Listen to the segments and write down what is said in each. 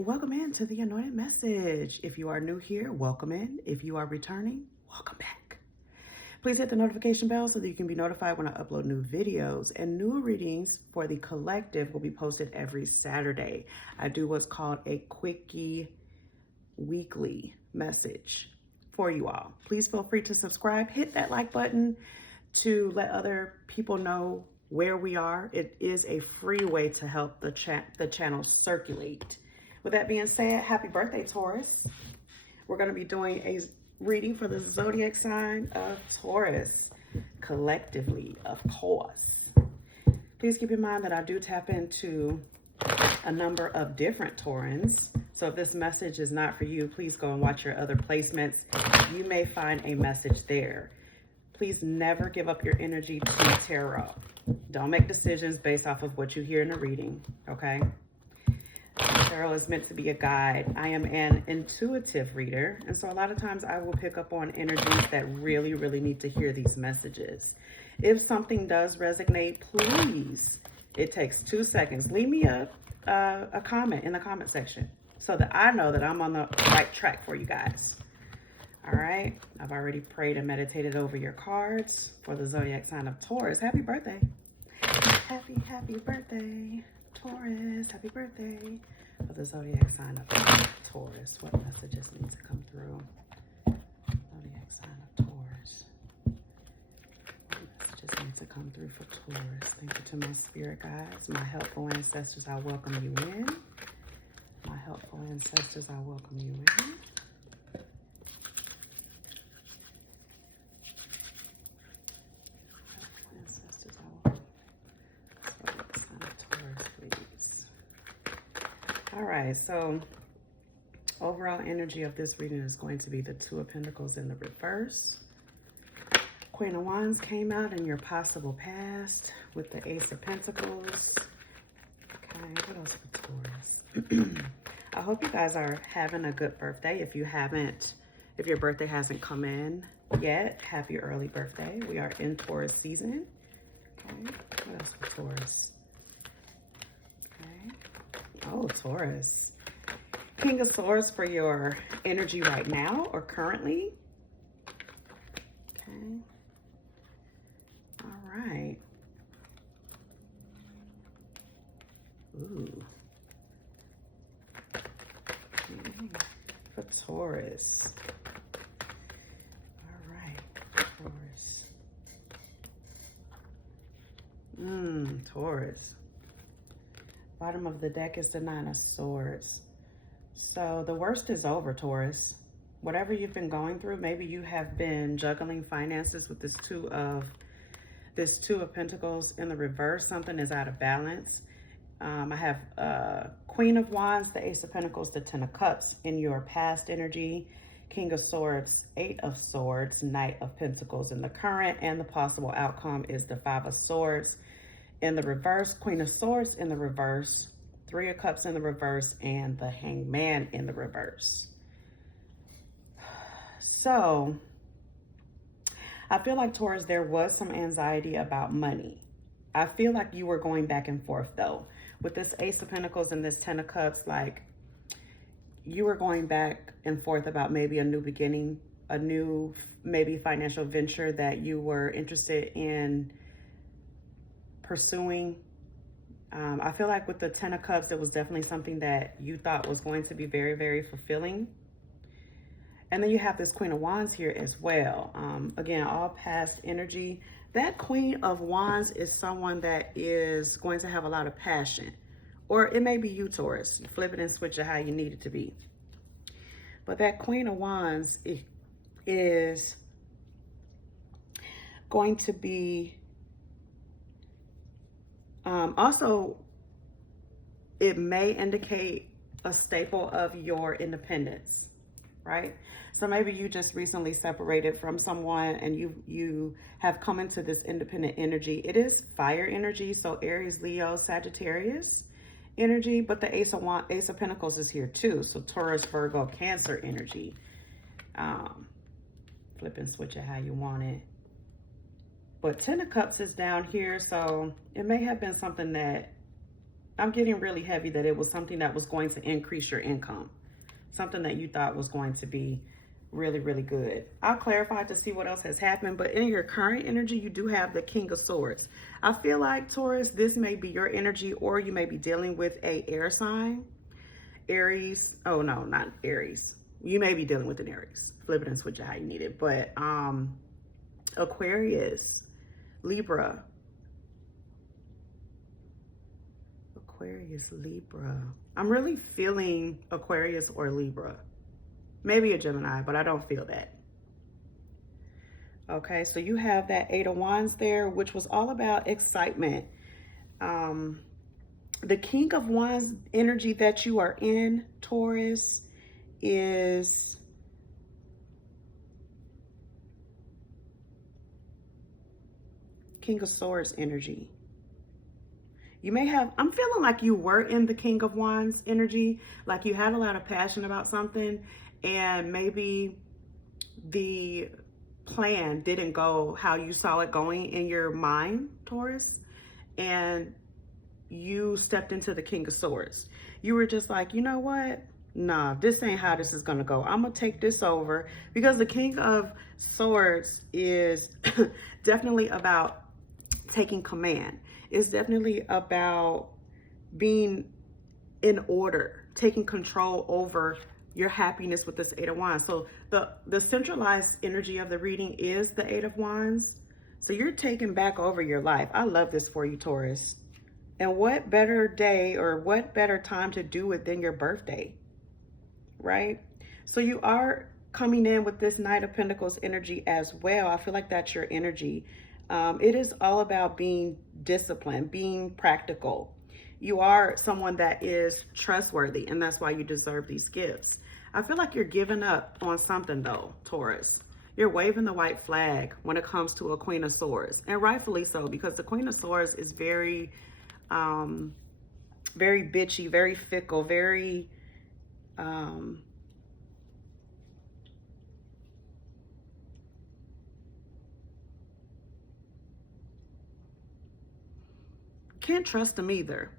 Welcome in to the Anointed Message. If you are new here, welcome in. If you are returning, welcome back. Please hit the notification bell so that you can be notified when I upload new videos. And new readings for the collective will be posted every Saturday. I do what's called a quickie weekly message for you all. Please feel free to subscribe. Hit that like button to let other people know where we are. It is a free way to help the channel circulate. With that being said, happy birthday, Taurus. We're going to be doing a reading for the zodiac sign of Taurus, collectively, of course. Please keep in mind that I do tap into a number of different Taurans. So if this message is not for you, please go and watch your other placements. You may find a message there. Please never give up your energy to tarot. Don't make decisions based off of what you hear in a reading, okay? Tarot is meant to be a guide. I am an intuitive reader, and so a lot of times I will pick up on energies that really, really need to hear these messages. If something does resonate, please, it takes 2 seconds. Leave me a comment in the comment section so that I know that I'm on the right track for you guys. All right, I've already prayed and meditated over your cards for the zodiac sign of Taurus. Happy birthday. Happy birthday, Taurus. Happy birthday. For the zodiac sign of Taurus, what messages need to come through? Zodiac sign of Taurus. What messages need to come through for Taurus? Thank you to my spirit guides, my helpful ancestors. I welcome you in. My helpful ancestors, I welcome you in. All right, so overall energy of this reading is going to be the Two of Pentacles in the reverse. Queen of Wands came out in your possible past with the Ace of Pentacles. Okay, what else for Taurus? I hope you guys are having a good birthday. If your birthday hasn't come in yet, happy early birthday. We are in Taurus season. Okay, what else for Taurus? Okay. Oh, Taurus. King of Swords for your energy right now or currently. Okay. All right. Ooh. Okay. For Taurus. All right. Taurus. Taurus. Bottom of the deck is the Nine of Swords. So the worst is over, Taurus. Whatever you've been going through, maybe you have been juggling finances with this Two of Pentacles in the reverse. Something is out of balance. I have Queen of Wands, the Ace of Pentacles, the Ten of Cups in your past energy. King of Swords, Eight of Swords, Knight of Pentacles in the current, and the possible outcome is the Five of Swords in the reverse, Queen of Swords in the reverse, Three of Cups in the reverse, and the Hangman in the reverse. So, I feel like, Taurus, there was some anxiety about money. I feel like you were going back and forth, though. With this Ace of Pentacles and this Ten of Cups, like, you were going back and forth about maybe a new beginning, a new, maybe financial venture that you were interested in pursuing. I feel like with the Ten of Cups, it was definitely something that you thought was going to be very, very fulfilling. And then you have this Queen of Wands here as well. Again, all past energy. That Queen of Wands is someone that is going to have a lot of passion. Or it may be you, Taurus. Flip it and switch it how you need it to be. But that Queen of Wands is going to be also, it may indicate a staple of your independence, right? So maybe you just recently separated from someone and you have come into this independent energy. It is fire energy, so Aries, Leo, Sagittarius energy, but the Ace of Pentacles is here too. So Taurus, Virgo, Cancer energy. Flip and switch it how you want it. But Ten of Cups is down here, so it may have been something that I'm getting really heavy that it was something that was going to increase your income. Something that you thought was going to be really, really good. I'll clarify to see what else has happened, but in your current energy, you do have the King of Swords. I feel like, Taurus, this may be your energy, or you may be dealing with a air sign. Aries. Oh, no, not Aries. You may be dealing with an Aries. Flip it and switch it how you need it. But Aquarius, Libra. Aquarius, Libra. I'm really feeling Aquarius or Libra. Maybe a Gemini, but I don't feel that. Okay, so you have that Eight of Wands there, which was all about excitement. The King of Wands energy that you are in, Taurus, is King of Swords energy. You may have, I'm feeling like you were in the King of Wands energy, like you had a lot of passion about something, and maybe the plan didn't go how you saw it going in your mind, Taurus, and you stepped into the King of Swords. You were just like, you know what? Nah, this ain't how this is gonna go. I'm gonna take this over, because the King of Swords is definitely about taking command. It's definitely about being in order, taking control over your happiness with this Eight of Wands. So the centralized energy of the reading is the Eight of Wands. So you're taking back over your life. I love this for you, Taurus. And what better day or what better time to do it than your birthday, right? So you are coming in with this Knight of Pentacles energy as well. I feel like that's your energy. It is all about being disciplined, being practical. You are someone that is trustworthy, and that's why you deserve these gifts. I feel like you're giving up on something though, Taurus. You're waving the white flag when it comes to a Queen of Swords, and rightfully so, because the Queen of Swords is very bitchy, very fickle, very can't trust them either.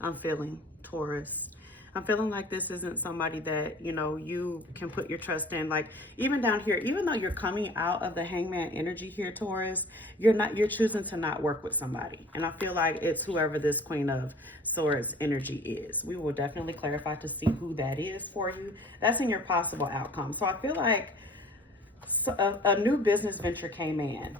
I'm feeling, Taurus. I'm feeling like this isn't somebody that, you know, you can put your trust in. Like, even down here, even though you're coming out of the Hangman energy here, Taurus, you're choosing to not work with somebody. And I feel like it's whoever this Queen of Swords energy is. We will definitely clarify to see who that is for you. That's in your possible outcome. So I feel like a new business venture came in,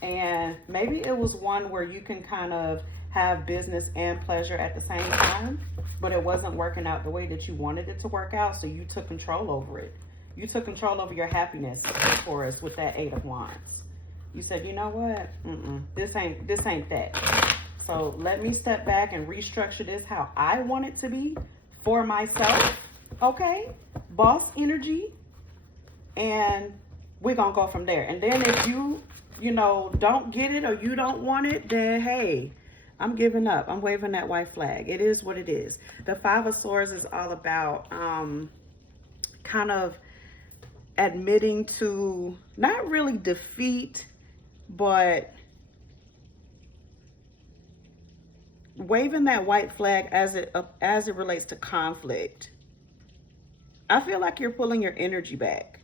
and maybe it was one where you can kind of have business and pleasure at the same time, but it wasn't working out the way that you wanted it to work out, so you took control over it. You took control over your happiness, Taurus, with that Eight of Wands. You said, you know what? This ain't that. So let me step back and restructure this how I want it to be for myself. Okay? Boss energy. And we're gonna go from there. And then if you know, don't get it or you don't want it, then hey, I'm giving up. I'm waving that white flag. It is what it is. The Five of Swords is all about kind of admitting to not really defeat, but waving that white flag as it relates to conflict. I feel like you're pulling your energy back.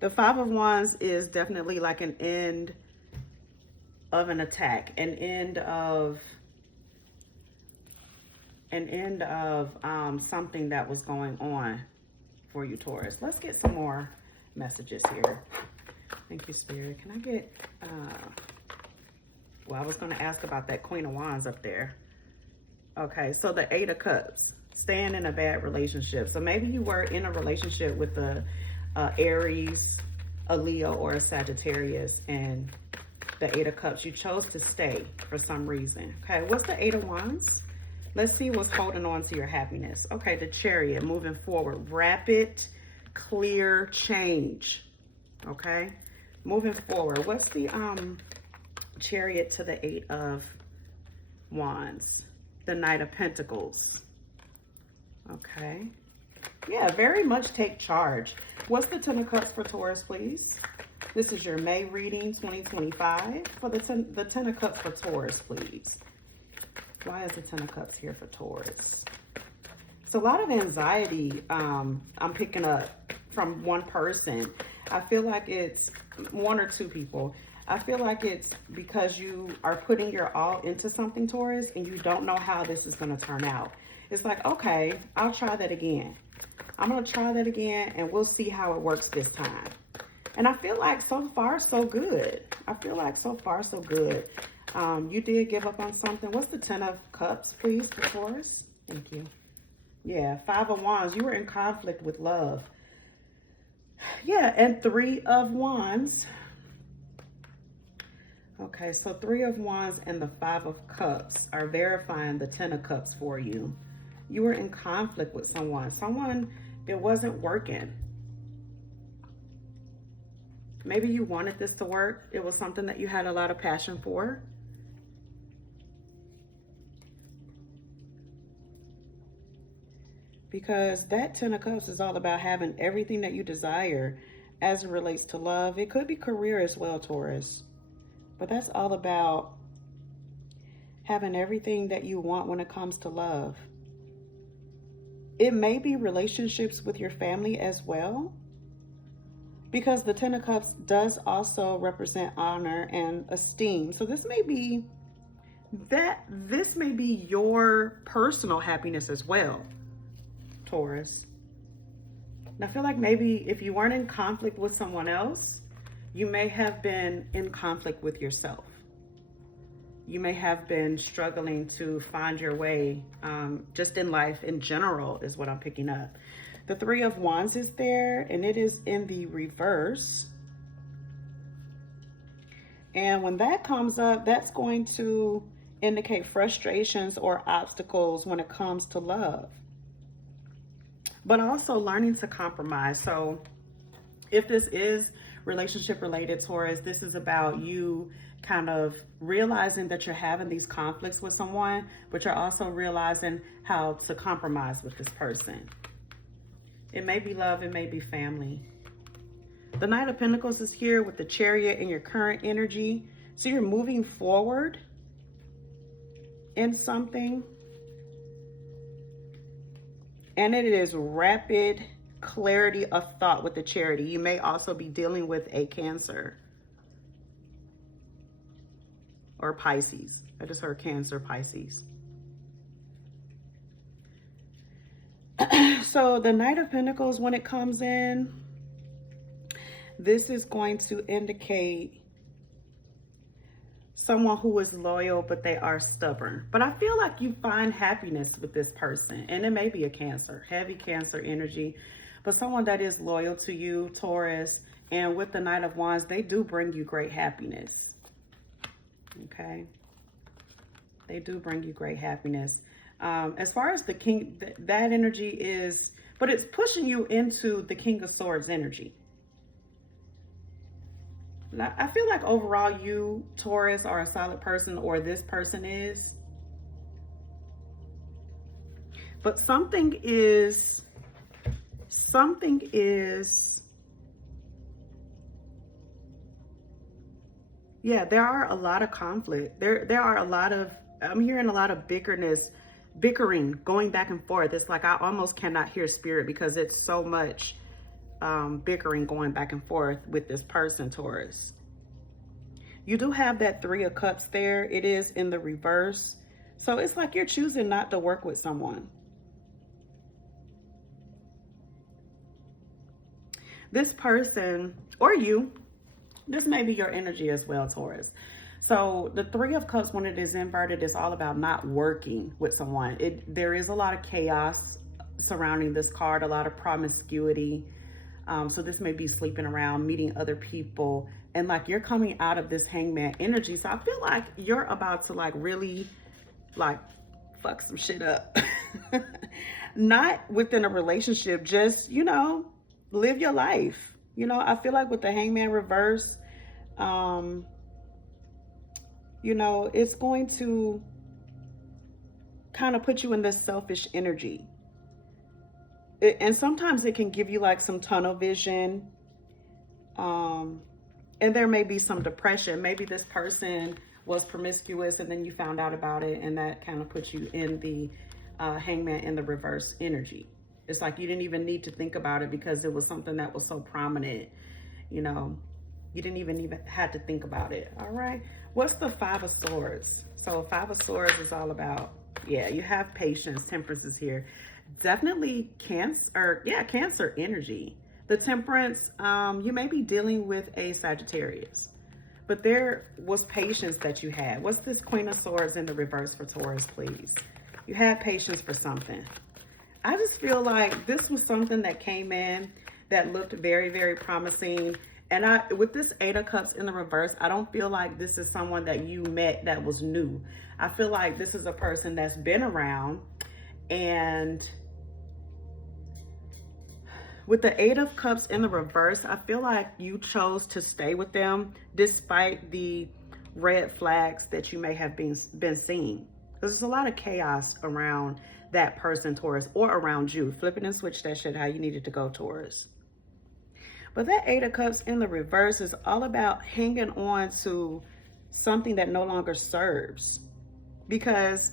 The Five of Wands is definitely like an end of an attack, an end of something that was going on for you, Taurus. Let's get some more messages here. Thank you, Spirit. Can I get, well, I was going to ask about that Queen of Wands up there. Okay, so the Eight of Cups, staying in a bad relationship. So maybe you were in a relationship with a Aries, a Leo, or a Sagittarius, and the Eight of Cups, you chose to stay for some reason. Okay, what's the Eight of Wands? Let's see what's holding on to your happiness. Okay, the Chariot, moving forward. Rapid, clear change. Okay, moving forward. What's the Chariot to the Eight of Wands? The Knight of Pentacles. Okay. Yeah, very much take charge. What's the Ten of Cups for Taurus, please? This is your May reading 2025 for the Ten of Cups for Taurus, please. Why is the Ten of Cups here for Taurus? It's a lot of anxiety I'm picking up from one person. I feel like it's one or two people. I feel like it's because you are putting your all into something, Taurus, and you don't know how this is going to turn out. It's like, okay, I'll try that again. I'm going to try that again, and we'll see how it works this time. And I feel like so far, so good. I feel like so far, so good. You did give up on something. What's the Ten of Cups, please, for Taurus? Thank you. Yeah, Five of Wands. You were in conflict with love. Yeah, and Three of Wands. Okay, so Three of Wands and the Five of Cups are verifying the Ten of Cups for you. You were in conflict with someone, it wasn't working. Maybe you wanted this to work. It was something that you had a lot of passion for. Because that Ten of Cups is all about having everything that you desire as it relates to love. It could be career as well, Taurus. But that's all about having everything that you want when it comes to love. It may be relationships with your family as well, because the Ten of Cups does also represent honor and esteem. So this may be your personal happiness as well, Taurus. And I feel like maybe if you weren't in conflict with someone else, you may have been in conflict with yourself. You may have been struggling to find your way, just in life in general is what I'm picking up. The Three of Wands is there, and it is in the reverse. And when that comes up, that's going to indicate frustrations or obstacles when it comes to love. But also learning to compromise. So if this is relationship related, Taurus, this is about you kind of realizing that you're having these conflicts with someone, but you're also realizing how to compromise with this person. It may be love, it may be family. The Knight of Pentacles is here with the Chariot in your current energy. So you're moving forward in something. And it is rapid clarity of thought with the Chariot. You may also be dealing with a Cancer or Pisces. I just heard Cancer, Pisces. So the Knight of Pentacles, when it comes in, this is going to indicate someone who is loyal, but they are stubborn. But I feel like you find happiness with this person, and it may be a Cancer, heavy Cancer energy, but someone that is loyal to you, Taurus. And with the Knight of Wands, they do bring you great happiness. Okay, they do bring you great happiness. As far as the King, that energy is, but it's pushing you into the King of Swords energy. Now, I feel like overall you, Taurus, are a solid person, or this person is. But something is, yeah, there are a lot of conflict. There are a lot of, I'm hearing a lot of bickering, going back and forth. It's like I almost cannot hear spirit because it's so much bickering going back and forth with this person, Taurus. You do have that Three of Cups there. It is in the reverse. So it's like you're choosing not to work with someone. This person, or you, this may be your energy as well, Taurus. So the Three of Cups, when it is inverted, is all about not working with someone. There is a lot of chaos surrounding this card, a lot of promiscuity. So this may be sleeping around, meeting other people, and like you're coming out of this Hangman energy. So I feel like you're about to like really like fuck some shit up. Not within a relationship, just, you know, live your life. You know, I feel like with the Hangman reverse, you know, it's going to kind of put you in this selfish energy. And sometimes it can give you like some tunnel vision. And there may be some depression. Maybe this person was promiscuous and then you found out about it, and that kind of puts you in the hangman in the reverse energy. It's like you didn't even need to think about it because it was something that was so prominent, you know. You didn't even had to think about it. All right. What's the Five of Swords? So Five of Swords is all about, yeah, you have patience. Temperance is here. Definitely Cancer, yeah, Cancer energy. The Temperance, you may be dealing with a Sagittarius, but there was patience that you had. What's this Queen of Swords in the reverse for Taurus, please? You had patience for something. I just feel like this was something that came in that looked very, very promising. And with this Eight of Cups in the reverse, I don't feel like this is someone that you met that was new. I feel like this is a person that's been around. And with the Eight of Cups in the reverse, I feel like you chose to stay with them despite the red flags that you may have been seeing. Because there's a lot of chaos around that person, Taurus, or around you. Flip it and switch that shit how you needed to go, Taurus. But that Eight of Cups in the reverse is all about hanging on to something that no longer serves. Because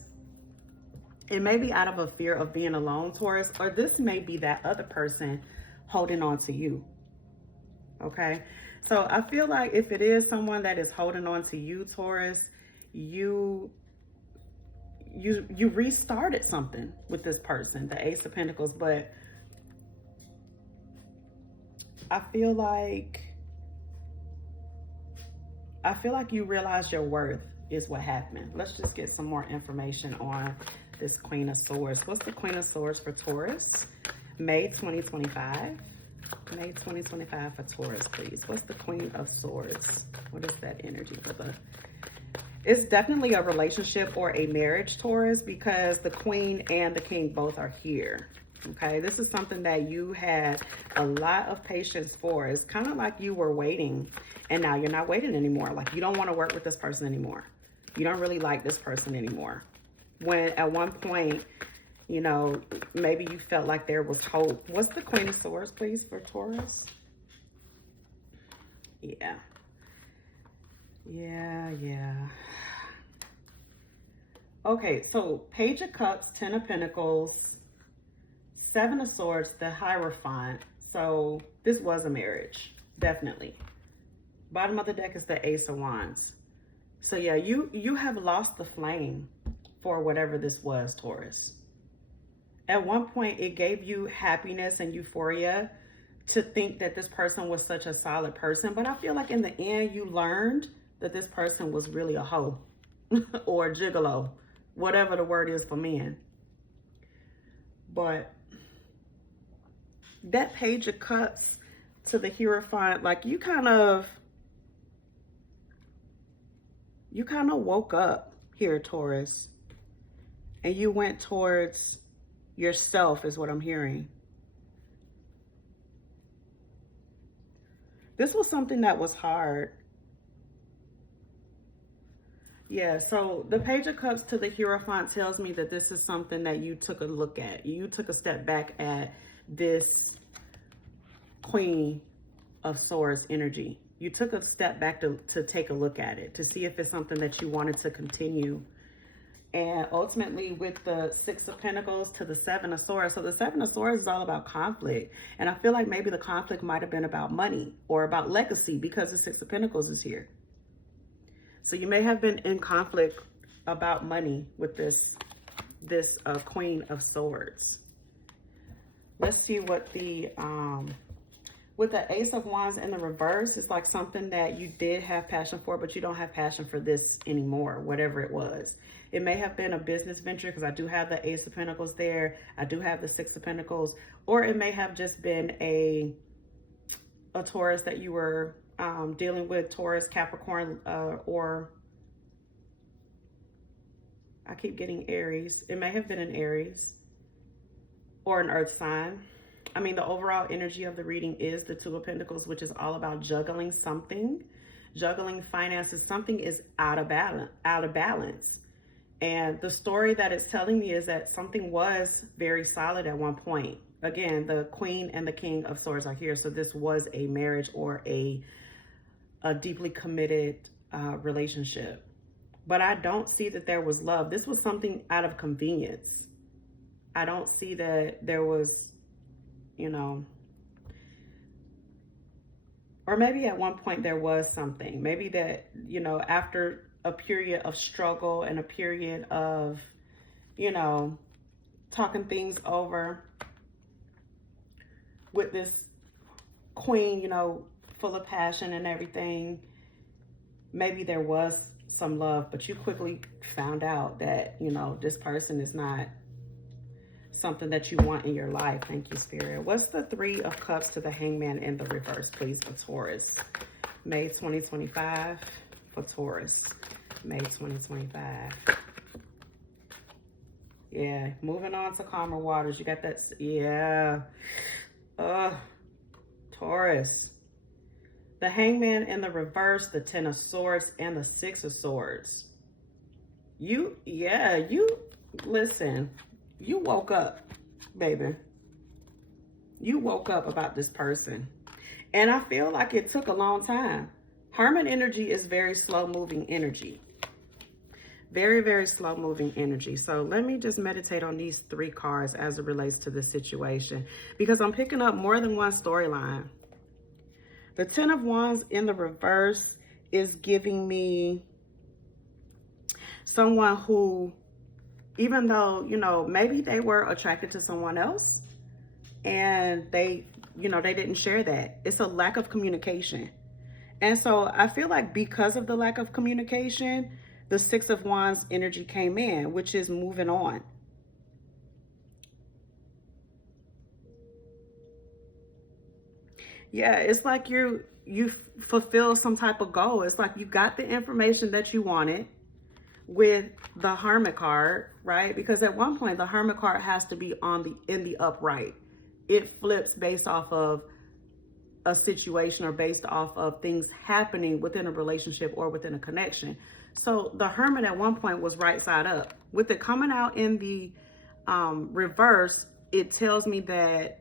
it may be out of a fear of being alone, Taurus, or this may be that other person holding on to you. Okay? So I feel like if it is someone that is holding on to you, Taurus, you restarted something with this person, the Ace of Pentacles, but I feel like you realized your worth is what happened. Let's just get some more information on this Queen of Swords. What's the Queen of Swords for Taurus? May 2025. May 2025 for Taurus, please. What's the Queen of Swords? What is that energy for the... It's definitely a relationship or a marriage, Taurus, because the Queen and the King both are here. Okay, this is something that you had a lot of patience for. It's kind of like you were waiting and now you're not waiting anymore. Like you don't want to work with this person anymore. You don't really like this person anymore. When at one point, you know, maybe you felt like there was hope. What's the Queen of Swords, please, for Taurus? Yeah. Yeah. Okay, so Page of Cups, Ten of Pentacles, Seven of Swords, the Hierophant. So this was a marriage, definitely. Bottom of the deck is the Ace of Wands. So yeah, you have lost the flame for whatever this was, Taurus. At one point, it gave you happiness and euphoria to think that this person was such a solid person. But I feel like in the end, you learned that this person was really a hoe or a gigolo, whatever the word is for men. But that Page of Cups to the Hierophant, like you kind of woke up here, Taurus, and you went towards yourself is what I'm hearing. This was something that was hard. Yeah, so the Page of Cups to the Hierophant tells me that this is something that you took a look at. You took a step back at this Queen of Swords energy. You took a step back to take a look at it, to see if it's something that you wanted to continue. And ultimately with the Six of Pentacles to the Seven of Swords. So the Seven of Swords is all about conflict. And I feel like maybe the conflict might have been about money or about legacy because the Six of Pentacles is here. So you may have been in conflict about money with this Queen of Swords. Let's see what the, with the Ace of Wands in the reverse, it's like something that you did have passion for, but you don't have passion for this anymore, whatever it was. It may have been a business venture because I do have the Ace of Pentacles there. I do have the Six of Pentacles, or it may have just been a Taurus that you were dealing with, Taurus, Capricorn, or I keep getting Aries. It may have been an Aries or an earth sign. I mean, the overall energy of the reading is the Two of Pentacles, which is all about juggling something, juggling finances. Something is out of balance. And the story that it's telling me is that something was very solid at one point. Again, the Queen and the King of Swords are here. So this was a marriage or a deeply committed relationship. but I don't see that there was love. This was something out of convenience. I don't see that there was, you know, or maybe at one point there was something. Maybe that, you know, after a period of struggle and a period of, you know, talking things over with this queen, you know, full of passion and everything, maybe there was some love, but you quickly found out that, you know, this person is not something that you want in your life. Thank you, Spirit. What's the 3 of Cups to the Hangman in the reverse, please, for Taurus? May 2025 for Taurus. May 2025. Yeah, moving on to calmer waters. You got that, yeah. Taurus. The Hangman in the reverse, the 10 of Swords, and the 6 of Swords. Listen, you woke up, baby. You woke up about this person. And I feel like it took a long time. Hermit energy is very slow-moving energy. Very, very slow-moving energy. So let me just meditate on these 3 cards as it relates to this situation, because I'm picking up more than one storyline. The 10 of Wands in the reverse is giving me someone who, even though, you know, maybe they were attracted to someone else and they, you know, they didn't share that. It's a lack of communication. And so I feel like because of the lack of communication, the 6 of Wands energy came in, which is moving on. Yeah, it's like you fulfill some type of goal. It's like you got the information that you wanted with the Hermit card, right? Because at one point the Hermit card has to be in the upright. It flips based off of a situation or based off of things happening within a relationship or within a connection. So the Hermit at one point was right side up. With it coming out in the reverse, it tells me that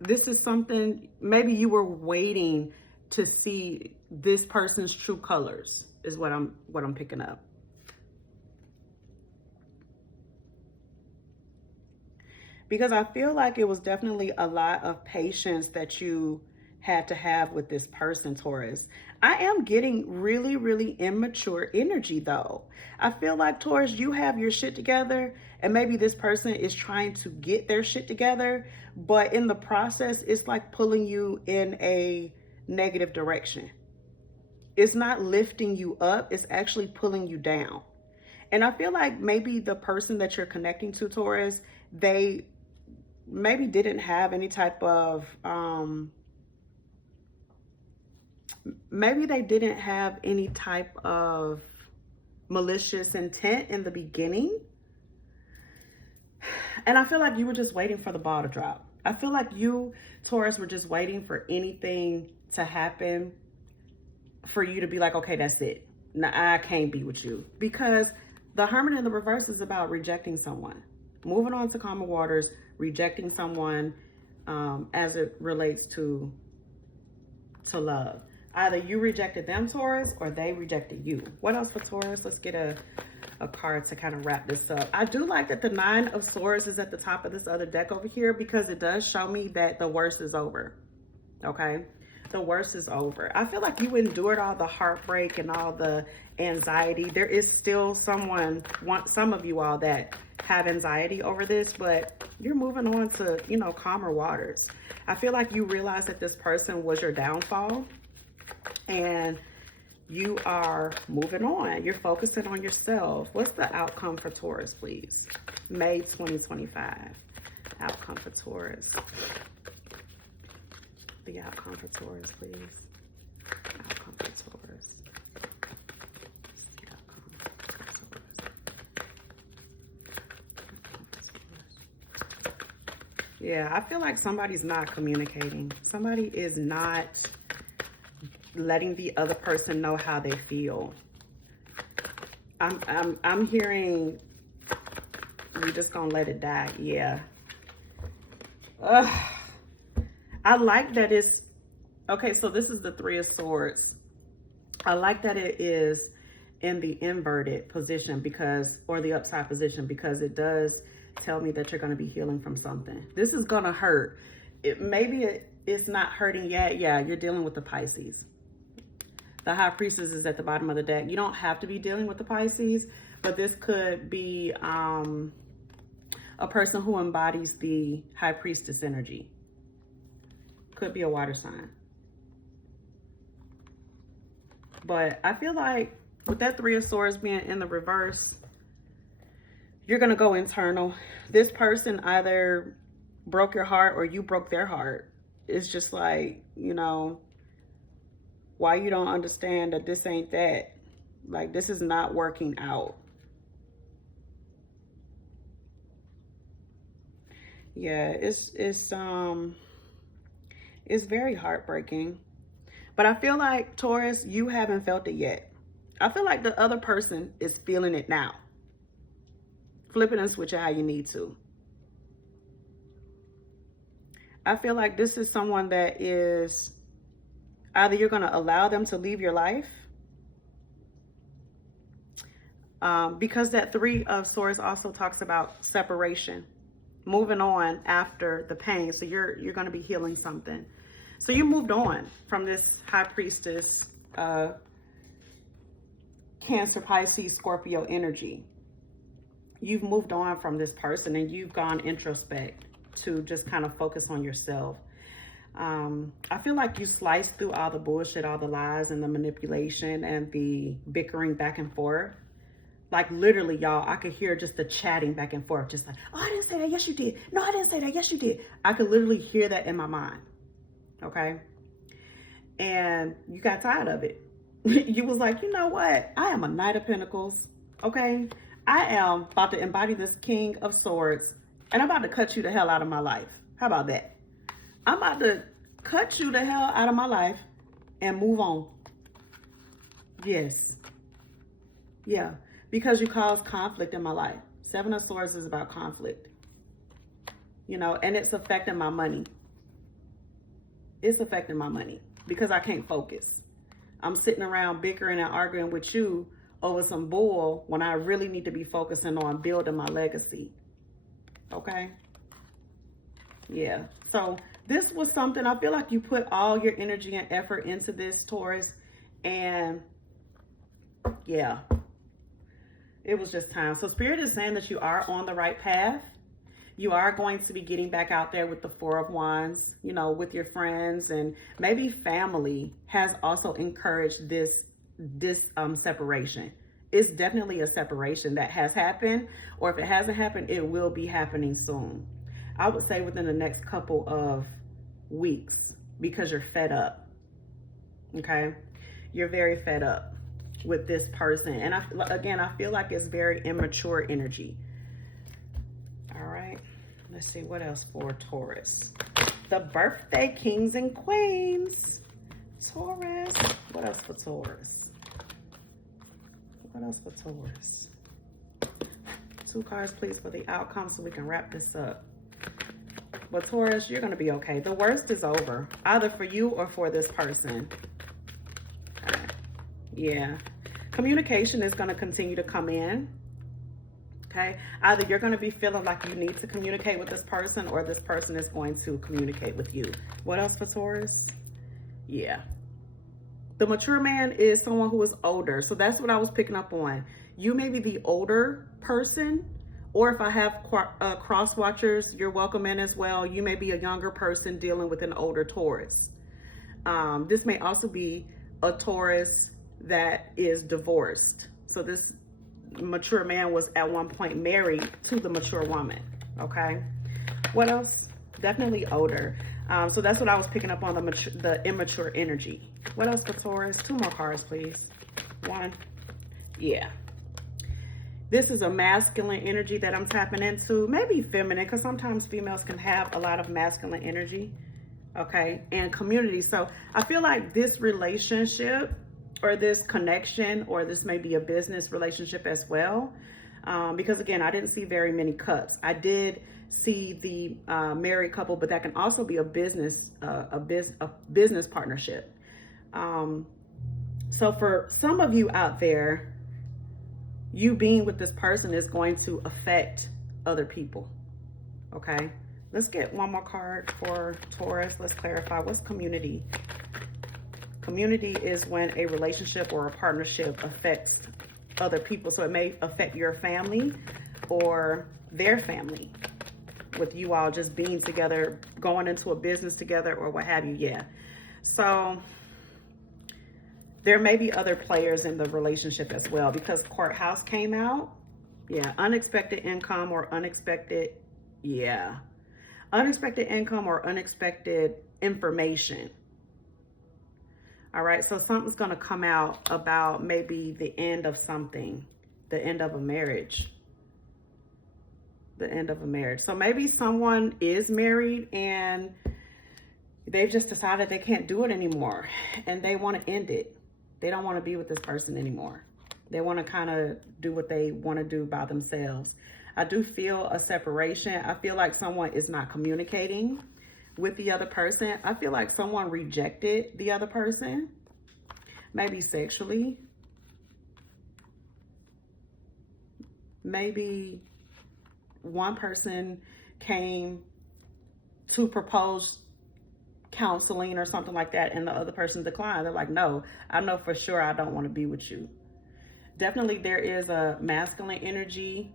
this is something, maybe you were waiting to see this person's true colors, is what I'm picking up. Because I feel like it was definitely a lot of patience that you had to have with this person, Taurus. I am getting really, really immature energy though. I feel like, Taurus, you have your shit together and maybe this person is trying to get their shit together, but in the process, it's like pulling you in a negative direction. It's not lifting you up, it's actually pulling you down. And I feel like maybe the person that you're connecting to, Taurus, they maybe didn't have any type of, maybe they didn't have any type of malicious intent in the beginning. And I feel like you were just waiting for the ball to drop. I feel like you, Taurus, were just waiting for anything to happen for you to be like, okay, that's it. Now I can't be with you. Because the Hermit in the reverse is about rejecting someone. Moving on to calmer waters, rejecting someone as it relates to love. Either you rejected them, Taurus, or they rejected you. What else for Taurus? Let's get a card to kind of wrap this up. I do like that the 9 of Swords is at the top of this other deck over here, because it does show me that the worst is over. Okay? The worst is over. I feel like you endured all the heartbreak and all the anxiety. There is still some of you all that have anxiety over this, but you're moving on to, you know, calmer waters. I feel like you realize that this person was your downfall and you are moving on. You're focusing on yourself. What's the outcome for Taurus, please? May 2025. Outcome for Taurus. The outcome for Taurus, please. Outcome for Taurus. Yeah, I feel like somebody's not communicating. Somebody is not letting the other person know how they feel. I'm hearing you're just gonna let it die. Yeah. Ugh. I like that it's okay. So this is the 3 of Swords. I like that it is in the inverted position or the upside position, because it does tell me that you're going to be healing from something. This is going to hurt. It's not hurting yet. Yeah, you're dealing with the Pisces. The High Priestess is at the bottom of the deck. You don't have to be dealing with the Pisces, but this could be a person who embodies the High Priestess energy. Could be a water sign. But I feel like with that Three of Swords being in the reverse, you're going to go internal. This person either broke your heart or you broke their heart. It's just like, you know, why you don't understand that this ain't that. Like, this is not working out. Yeah, it's very heartbreaking. But I feel like, Taurus, you haven't felt it yet. I feel like the other person is feeling it now. Flip it and switch it how you need to. I feel like this is someone that is, either you're going to allow them to leave your life, because that Three of Swords also talks about separation, moving on after the pain. So you're going to be healing something. So you moved on from this High Priestess, Cancer, Pisces, Scorpio energy. You've moved on from this person and you've gone introspect to just kind of focus on yourself. I feel like you sliced through all the bullshit, all the lies and the manipulation and the bickering back and forth. Like, literally, y'all, I could hear just the chatting back and forth. Just like, oh, I didn't say that. Yes, you did. No, I didn't say that. Yes, you did. I could literally hear that in my mind. Okay. And you got tired of it. You was like, you know what? I am a Knight of Pentacles. Okay. I am about to embody this King of Swords. And I'm about to cut you the hell out of my life. How about that? I'm about to cut you the hell out of my life and move on. Yes. Yeah. Because you caused conflict in my life. Seven of Swords is about conflict. You know, and it's affecting my money. It's affecting my money because I can't focus. I'm sitting around bickering and arguing with you over some bull when I really need to be focusing on building my legacy. Okay? Yeah. So this was something, I feel like you put all your energy and effort into this, Taurus. And yeah, it was just time. So Spirit is saying that you are on the right path. You are going to be getting back out there with the Four of Wands, you know, with your friends, and maybe family has also encouraged this separation. It's definitely a separation that has happened, or if it hasn't happened, it will be happening soon. I would say within the next couple of weeks, because you're fed up. Okay? You're very fed up with this person. And I feel like it's very immature energy. All right, let's see what else for Taurus. The birthday kings and queens. Taurus. What else for Taurus? What else for Taurus? 2 cards, please, for the outcome so we can wrap this up. But Taurus, you're going to be okay. The worst is over, either for you or for this person. Okay. Yeah. Communication is going to continue to come in. Okay, either you're going to be feeling like you need to communicate with this person, or this person is going to communicate with you. What else for Taurus? Yeah. The mature man is someone who is older. So that's what I was picking up on. You may be the older person, or if I have cross watchers, you're welcome in as well. You may be a younger person dealing with an older Taurus. This may also be a Taurus that is divorced. So this mature man was at one point married to the mature woman. Okay, what else? Definitely older. So that's what I was picking up on, the immature energy. What else for Taurus? 2 more cards, please. 1. Yeah, this is a masculine energy that I'm tapping into, maybe feminine, because sometimes females can have a lot of masculine energy. Okay, and community. So I feel like this relationship, or this connection, or this may be a business relationship as well. Because again, I didn't see very many cups. I did see the married couple, but that can also be a business partnership. So for some of you out there, you being with this person is going to affect other people. Okay, let's get one more card for Taurus. Let's clarify what's community. Community is when a relationship or a partnership affects other people. So it may affect your family or their family, with you all just being together, going into a business together or what have you. Yeah. So there may be other players in the relationship as well, because courthouse came out. Yeah. Unexpected income or unexpected. Yeah. Unexpected income or unexpected information. All right. So something's going to come out about maybe the end of something, the end of a marriage. The end of a marriage. So maybe someone is married and they've just decided they can't do it anymore and they want to end it. They don't want to be with this person anymore. They want to kind of do what they want to do by themselves. I do feel a separation. I feel like someone is not communicating with the other person. I feel like someone rejected the other person, maybe sexually. Maybe one person came to propose counseling or something like that and the other person declined. They're like, no, I know for sure I don't want to be with you. Definitely there is a masculine energy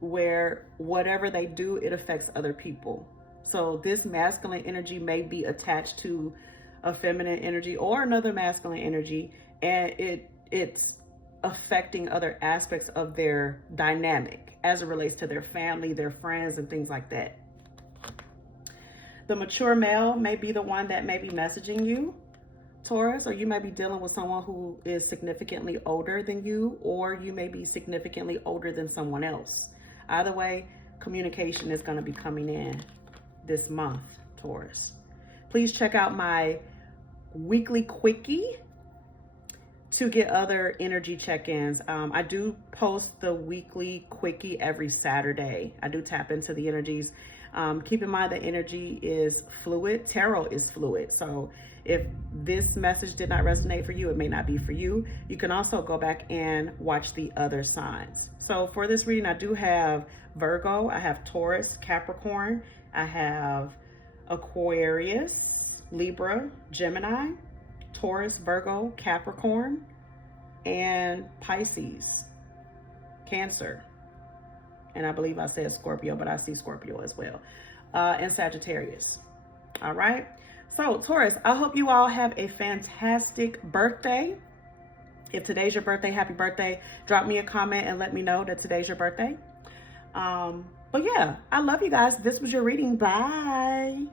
where whatever they do, it affects other people. So this masculine energy may be attached to a feminine energy or another masculine energy, and it's affecting other aspects of their dynamic as it relates to their family, their friends, and things like that. The mature male may be the one that may be messaging you, Taurus, or you may be dealing with someone who is significantly older than you, or you may be significantly older than someone else. Either way, communication is going to be coming in this month, Taurus. Please check out my weekly quickie to get other energy check-ins. I do post the weekly quickie every Saturday. I do tap into the energies. Keep in mind that energy is fluid. Tarot is fluid. So if this message did not resonate for you, it may not be for you. You can also go back and watch the other signs. So for this reading, I do have Virgo, I have Taurus, Capricorn, I have Aquarius, Libra, Gemini, Taurus, Virgo, Capricorn, and Pisces, Cancer. And I believe I said Scorpio, but I see Scorpio as well. And Sagittarius. All right. So Taurus, I hope you all have a fantastic birthday. If today's your birthday, happy birthday. Drop me a comment and let me know that today's your birthday. But yeah, I love you guys. This was your reading. Bye.